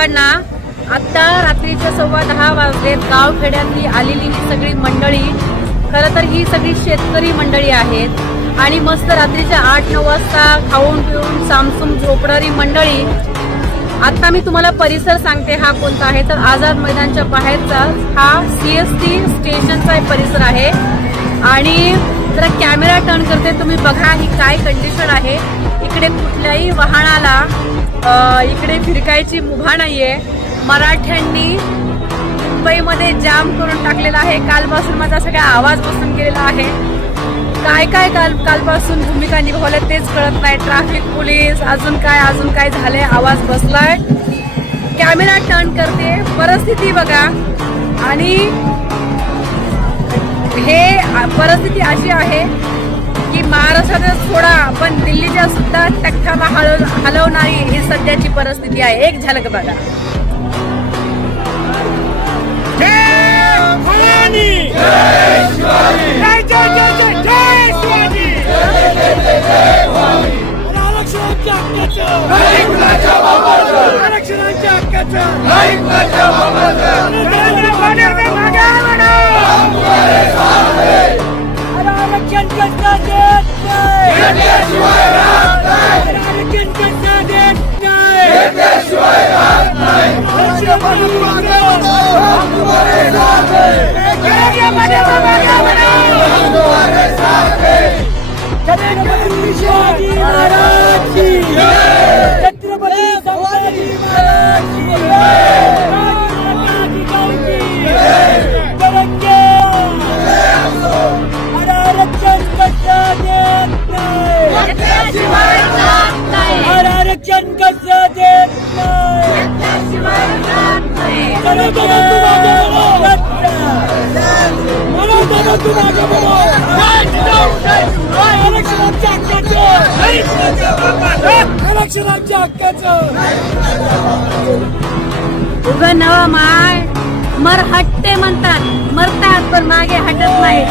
सर्वांना आत्ता रात्रीच्या सव्वा दहा वाजलेत. गावखेड्यातली आलेली ही सगळी मंडळी खरं तर ही सगळी शेतकरी मंडळी आहेत. आणि मस्त रात्रीच्या आठ नऊ वाजता खाऊन पिऊन सामसूम झोपणारी मंडळी. आत्ता मी तुम्हाला परिसर सांगते हा कोणता आहे. तर आझाद मैदानच्या बाहेरचा हा सी एस टी स्टेशनचा परिसर आहे. आणि जरा कॅमेरा टर्न करते तुम्ही बघा ही काय कंडिशन आहे. इकडे कुठल्याही वाहनाला इकडे फिरकायची मुभा नाहीये. मराठ्यांनी मुंबईमध्ये जाम करून टाकलेला आहे. कालपासून माझा सगळा आवाज बसून गेलेला आहे. काय काय काल कालपासून भूमिका निभावल्या तेच कळत नाही. ट्रॅफिक पोलीस अजून काय अजून काय झालंय? आवाज बसलाय. कॅमेरा टर्न करते. परिस्थिती बघा. आणि हे परिस्थिती अशी आहे महाराष्ट्रातच महाराष्ट्राचा सोडा पण दिल्लीच्या सुद्धा टक्काला हलव हलवणारी ही सध्याची परिस्थिती आहे. एक झलक बघा. आरक्षणांच्या हक्काचं! उभं नवा माय मर हटते म्हणतात. मरतात पण मागे हटत नाही